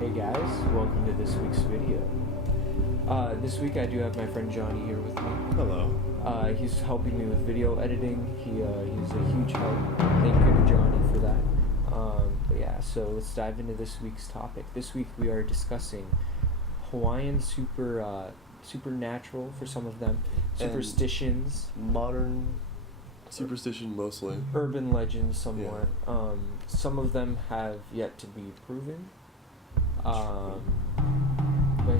Hey guys, welcome to this week's video. This week I do have my friend Johnny here with me. Hello. He's helping me with video editing. He's a huge help. Thank you to Johnny for that. But yeah, so let's dive into this week's topic. This week we are discussing Hawaiian supernatural for some of them, superstitions, Modern superstition mostly. urban legends somewhat. Some of them have yet to be proven. But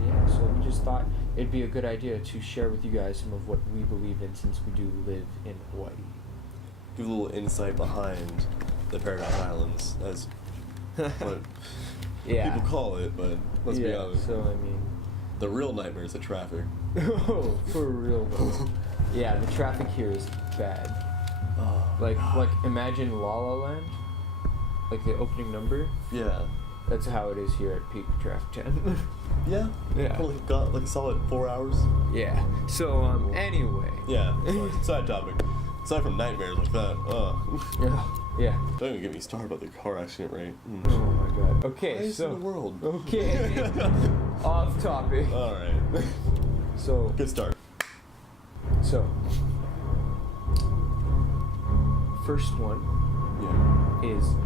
yeah, so we just thought it'd be a good idea to share with you guys some of what we believe in, since we do live in Hawaii. Give a little insight behind the Paradise Islands, as what people call it, but let's be honest. So I mean, the real nightmare is the traffic. oh, for real though. Yeah, the traffic here is bad. Like imagine La La Land, like the opening number. Yeah. That's how it is here at peak traffic jam. Yeah. Probably got like a solid 4 hours. Yeah. So anyway. Yeah. Side topic. Aside from nightmares like that. Yeah. Don't even get me started about the car accident rate. Oh my god. Okay, Place so in the world. Okay. Off topic. All right. So Good start. So first one is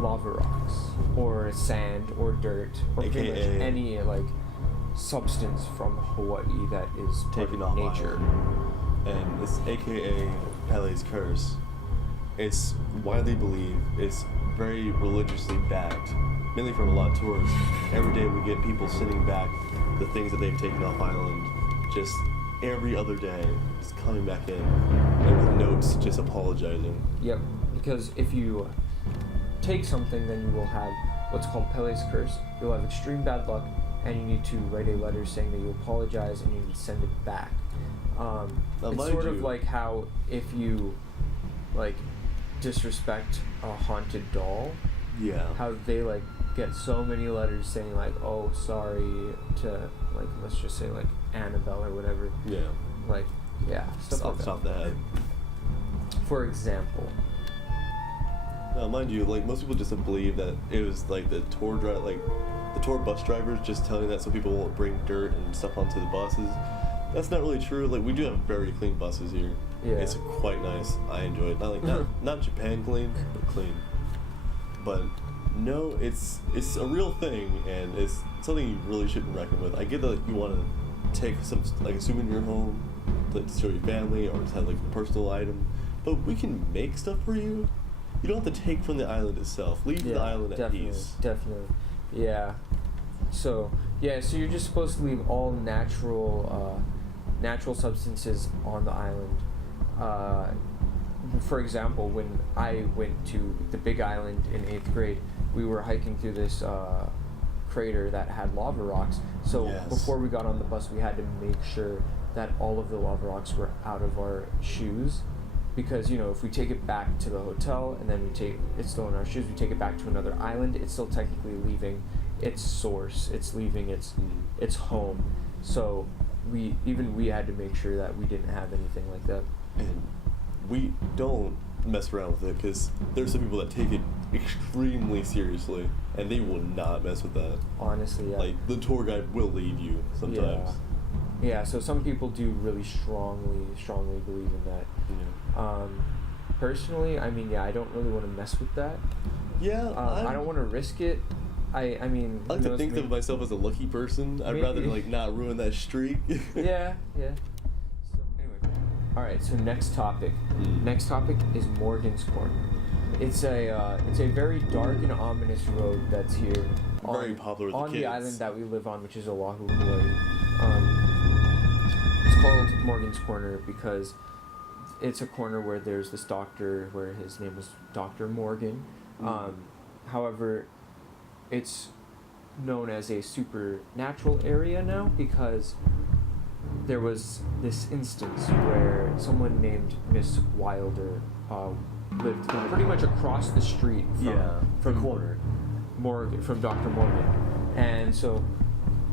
lava rocks, or sand, or dirt, or pretty much any substance from Hawaii that is taken part off of nature. island. And it's AKA Pele's curse. It's widely believed, it's very religiously backed, mainly from a lot of tourists. Every day we get people sending back the things that they've taken off island, just every other day, just coming back in, and with notes just apologizing. Yep, because if you take something, then you will have what's called Pele's curse. You'll have extreme bad luck, and you need to write a letter saying that you apologize, and you need to send it back. It's sort of like how if you disrespect a haunted doll, how they get so many letters saying oh, sorry to let's just say Annabelle or whatever. Stuff like that. Off the head. For example. Now, mind you, most people just believe that it was the tour bus drivers just telling that so people won't bring dirt and stuff onto the buses. That's not really true. We do have very clean buses here. Yeah. It's quite nice. I enjoy it. Not Japan clean, but clean. But no, it's a real thing, and it's something you really shouldn't reckon with. I get that you want to take some a souvenir home to show your family, or just have a personal item, but we can make stuff for you. You don't have to take from the island itself. Leave the island at peace. Definitely. Yeah. So you're just supposed to leave all natural substances on the island. For example, when I went to the Big Island in 8th grade, we were hiking through this crater that had lava rocks. So before we got on the bus, we had to make sure that all of the lava rocks were out of our shoes. Because, if we take it back to the hotel and then it's still in our shoes, we take it back to another island, it's still technically leaving its source, it's leaving its home. So we had to make sure that we didn't have anything like that. And we don't mess around with it, because there's some people that take it extremely seriously, and they will not mess with that. Honestly, yeah. The tour guide will lead you sometimes. Yeah, so some people do really strongly believe in that. Personally, I don't really want to mess with that. Yeah, I don't want to risk it. I mean, I like to think of myself as a lucky person. I'd rather not ruin that streak. Yeah. So anyway, all right. So next topic. Next topic is Morgan's Corner. It's a very dark and ominous road that's here. Very popular with the on kids. The island that we live on, which is Oahu, Hawaii. It's called Morgan's Corner because it's a corner where there's this doctor, where his name was Dr. Morgan. However, it's known as a supernatural area now because there was this instance where someone named Miss Wilder lived pretty much across the street from Dr. Morgan. And so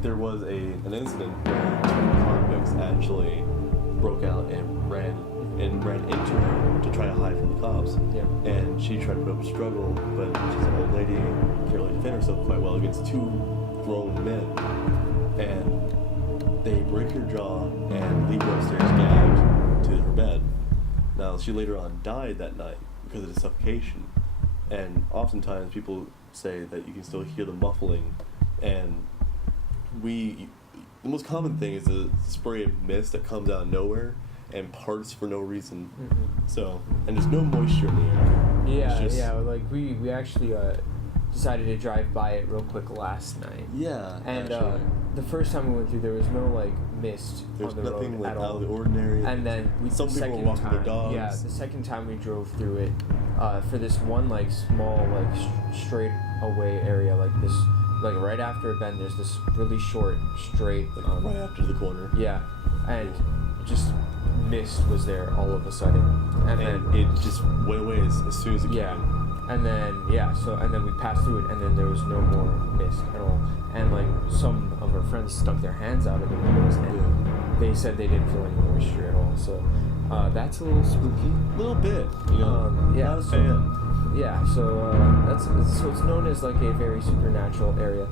there was an incident where two convicts actually broke out and ran and ran into her to try to hide from the cops. Yeah. And she tried to put up a struggle, but she's an old lady, can't really defend herself quite well against two grown men. And they break her jaw and leave her upstairs gagged to her bed. Now, she later on died that night because of the suffocation. And oftentimes people say that you can still hear the muffling. And the most common thing is a spray of mist that comes out of nowhere and parts for no reason. Mm-hmm. So, and there's no moisture in the air. Yeah, like we actually decided to drive by it real quick last night. Yeah, and the first time we went through, there was no like mist there's on the nothing road like at out all. of the ordinary. And then some people were walking their dogs. Yeah, the second time we drove through it, for this one like small like straight away area, like this, like right after a bend, there's this really short straight. Like right after the corner. Yeah, and just mist was there all of a sudden, and then it just went away as soon as it came. And then and then we passed through it, and then there was no more mist at all. And like some of our friends stuck their hands out of the windows, and they said they didn't feel any moisture at all. So that's a little spooky. A little bit, you know. Yeah, Not a fan. Yeah, so it's known as like a very supernatural area.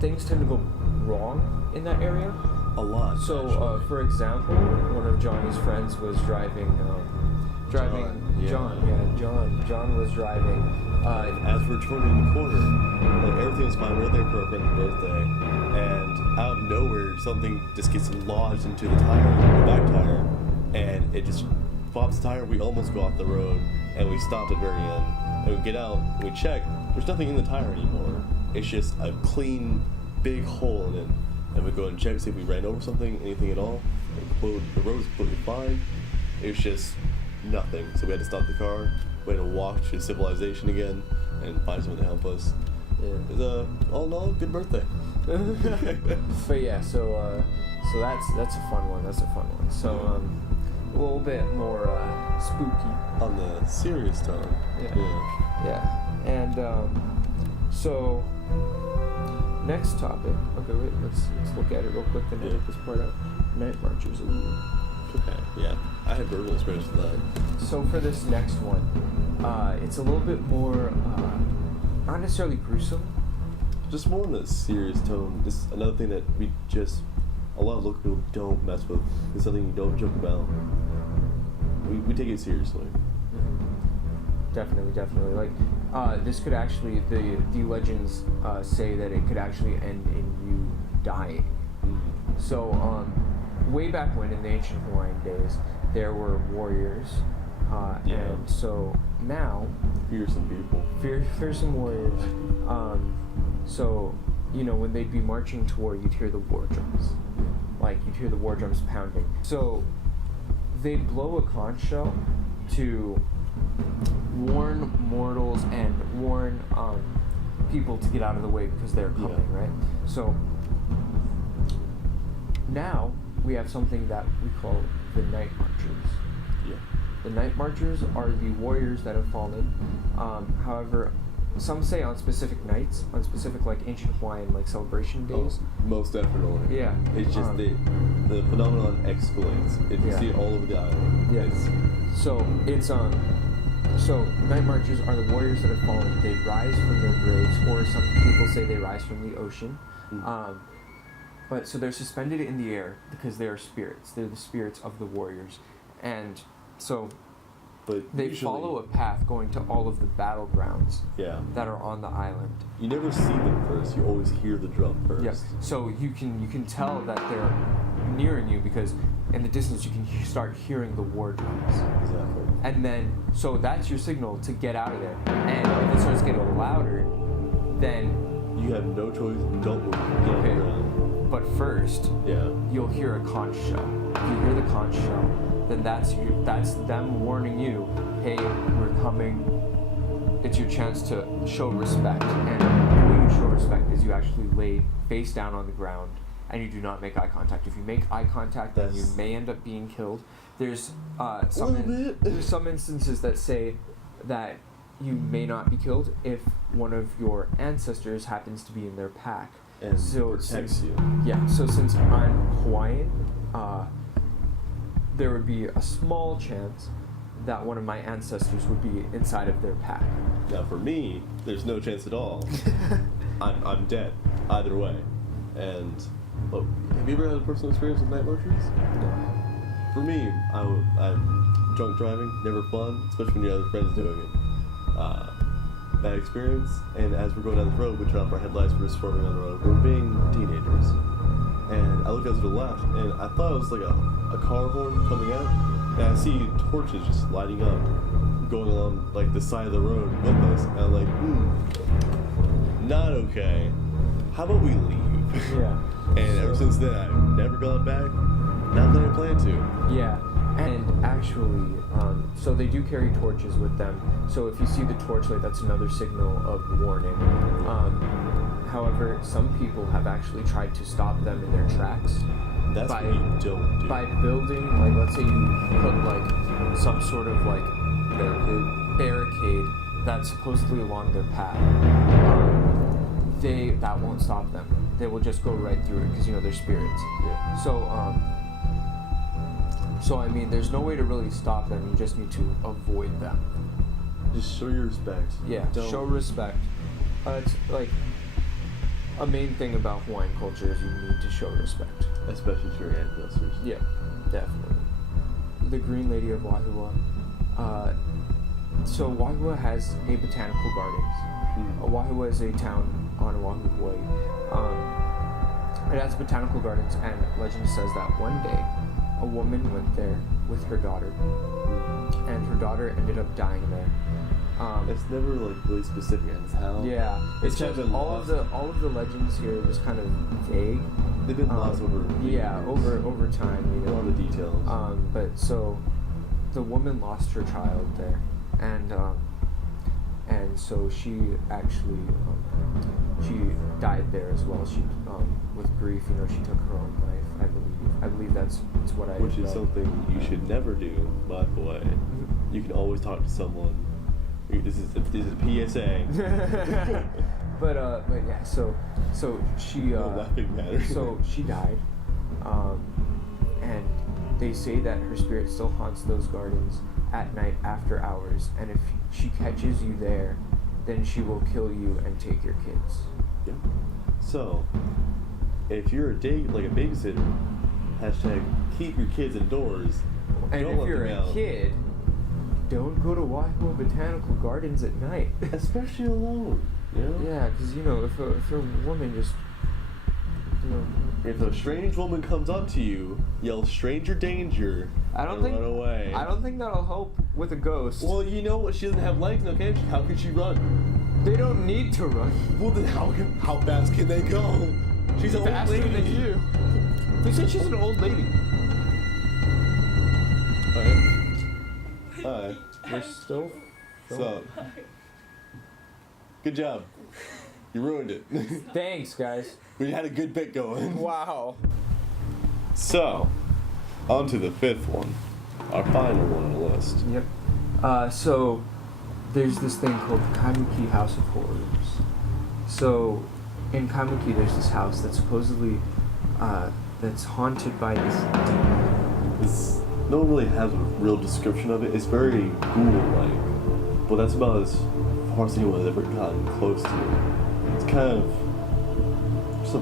Things tend to go wrong in that area. A lot. So, for example, one of Johnny's friends was driving. John was driving. As we're turning the corner, like everything was fine. We're there for a friend's birthday, and out of nowhere, something just gets lodged into the tire, the back tire, and it just pops the tire. We almost go off the road, and we stopped at the very end. And we get out, and we check. There's nothing in the tire anymore. It's just a clean, big hole in it. And we go and check, see if we ran over something, anything at all. The road was completely fine. It was just nothing. So we had to stop the car. We had to walk to civilization again and find someone to help us. Yeah. It was all in all, good birthday. But yeah, so that's a fun one. That's a fun one. So a little bit more spooky on the serious tone. Yeah. And so next topic. Okay, wait. Let's look at it real quick and edit this part out. Night marchers. Ooh. Okay. Yeah, I have verbal experience with that. So for this next one, it's a little bit more not necessarily gruesome. Just more on the serious tone. This is another thing that a lot of local people don't mess with. It's something you don't joke about. We take it seriously. Definitely. Like, this could actually, the legends say that it could actually end in you dying. Mm-hmm. So, way back when in the ancient Hawaiian days, there were warriors, and so now... Fearsome people. Fearsome warriors. So, when they'd be marching to war, you'd hear the war drums. Like, you'd hear the war drums pounding. So, they'd blow a conch shell to warn mortals and warn people to get out of the way because they're coming, right? So, now we have something that we call the night marchers. Yeah. The night marchers are the warriors that have fallen. However, some say on specific nights, on specific like ancient Hawaiian like celebration days. Oh, most definitely. Yeah. It's just the phenomenon escalates. You see it all over the island. Yes. So it's so night marchers are the warriors that have fallen. They rise from their graves, or some people say they rise from the ocean. Mm. But so they're suspended in the air because they are spirits. They're the spirits of the warriors, and so they follow a path going to all of the battlegrounds that are on the island. You never see them first. You always hear the drum first. Yes. So you can tell that they're nearing you because in the distance you can start hearing the war drums. Exactly. And then so that's your signal to get out of there. And if it starts getting louder, then you have no choice. Don't move. Get on the ground. But first, you'll hear a conch shell. If you hear the conch shell, then that's them warning you, hey, we're coming. It's your chance to show respect. And the way you show respect is you actually lay face down on the ground and you do not make eye contact. If you make eye contact, then you may end up being killed. There's some instances that say that you may not be killed if one of your ancestors happens to be in their pack. And protects you. Yeah, so since I'm Hawaiian, there would be a small chance that one of my ancestors would be inside of their pack. Now for me, there's no chance at all. I'm dead either way. And have you ever had a personal experience with night marchers? No. For me, I'm drunk driving, never fun, especially when you have other friends doing it. Bad experience, and as we're going down the road, we turn off our headlights, we're just swerving on the road. We're being teenagers. And I look out to the left, and I thought it was like a car horn coming out, and I see torches just lighting up, going along like the side of the road with us, and I'm like, not okay. How about we leave? Yeah. And ever since then, I've never gone back, not that I plan to. Yeah, and actually, so they do carry torches with them. So if you see the torchlight, that's another signal of warning. However, some people have actually tried to stop them in their tracks. That's what you don't do. By building, like, let's say you put like some sort of like barricade that's supposedly along their path. That won't stop them. They will just go right through it because they're spirits. Yeah. So I mean, there's no way to really stop them. You just need to avoid them. Just show your respect. Yeah, show respect. It's like a main thing about Hawaiian culture is you need to show respect. Especially to your ancestors. Yeah, definitely. The Green Lady of Wahua. So Wahua has a botanical gardens. Wahua is a town on Oahu, Hawaii. It has botanical gardens, and legend says that one day a woman went there with her daughter, and her daughter ended up dying there. It's never like really specific as how. Yeah, it's just all of the legends here are just kind of vague. They've been lost over. Yeah, over time. A lot of the details. But so the woman lost her child there, and so she actually she died there as well. She with grief, she took her own life. I believe that's what I. Which is something you should never do, by the way. You can always talk to someone. This is a PSA. but yeah, so she nothing matters. So she died, and they say that her spirit still haunts those gardens at night after hours, and if she catches you there, then she will kill you and take your kids. Yeah. So, if you're a babysitter, hashtag keep your kids indoors. And if you're a kid, don't go to Wahua Botanical Gardens at night. Especially alone. Yeah, because if a woman just if a strange woman comes up to you, yell stranger danger, and run away. I don't think that'll help with a ghost. Well, you know what? She doesn't have legs, no, can she? How can she run? They don't need to run. Well, then how fast can they go? She's an old lady. Than you. They said she's an old lady. Alright. We're still. So, good job. You ruined it. Thanks, guys. We had a good bit going. Wow. So, on to the fifth one. Our final one on the list. Yep. So, there's this thing called the Kaimuki House of Horrors. So, in Kaimuki, there's this house that's supposedly, that's haunted by this demon. No one really has a real description of it. It's very ghoul-like. But that's about as far as anyone has ever gotten close to it. It's kind of just a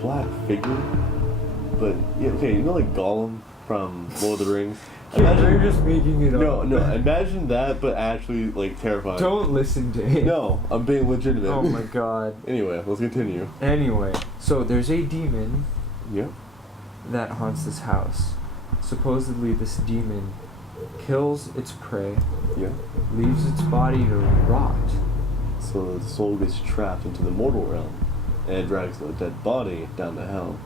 black figure. But, yeah, okay, like Gollum from Lord of the Rings? You're just making it up. No, imagine that, but actually, terrifying. Don't listen to him. No, I'm being legitimate. Oh my god. Anyway, let's continue. Anyway, so there's a demon Yep. that haunts this house. Supposedly this demon kills its prey, leaves its body to rot. So the soul gets trapped into the mortal realm and drags the dead body down to hell.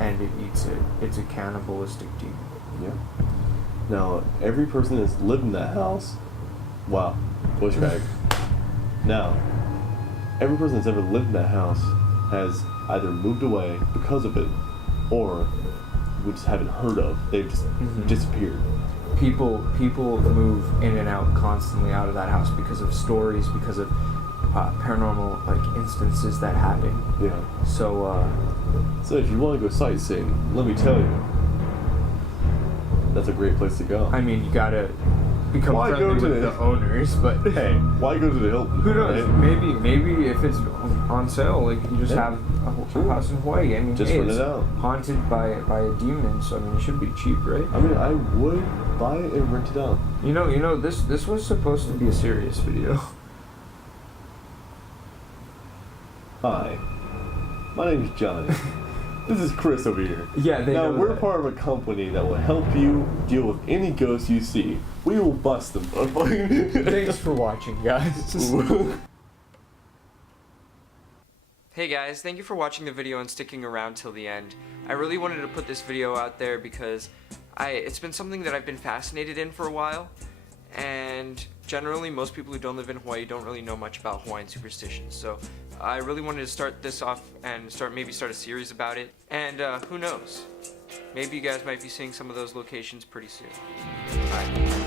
And it eats it. It's a cannibalistic demon. Yeah. Now, every person that's lived in that house, wow, pushback. Now, every person that's ever lived in that house has either moved away because of it, or we just haven't heard of. They've just disappeared. People move in and out constantly out of that house because of stories, because of paranormal instances that happen. Yeah. So if you want to go sightseeing, let me tell you, that's a great place to go. I mean, you gotta become Why friendly go to with the owners, but hey, why go to the Hilton? who knows? Right? Maybe if it's on sale, like you just have a house in Hawaii. I mean, Just hey, rent it's it out. haunted by a demon, so I mean, it should be cheap, right? I mean, I would buy it and rent it out. You know, this was supposed to be a serious video. Hi, my name is Johnny. This is Chris over here. Yeah, they now know we're that. part of a company that will help you deal with any ghosts you see. We will bust them. Thanks for watching, guys. Hey guys, thank you for watching the video and sticking around till the end. I really wanted to put this video out there because it's been something that I've been fascinated in for a while, and generally most people who don't live in Hawaii don't really know much about Hawaiian superstitions, so I really wanted to start this off and maybe start a series about it, and who knows, maybe you guys might be seeing some of those locations pretty soon. Bye.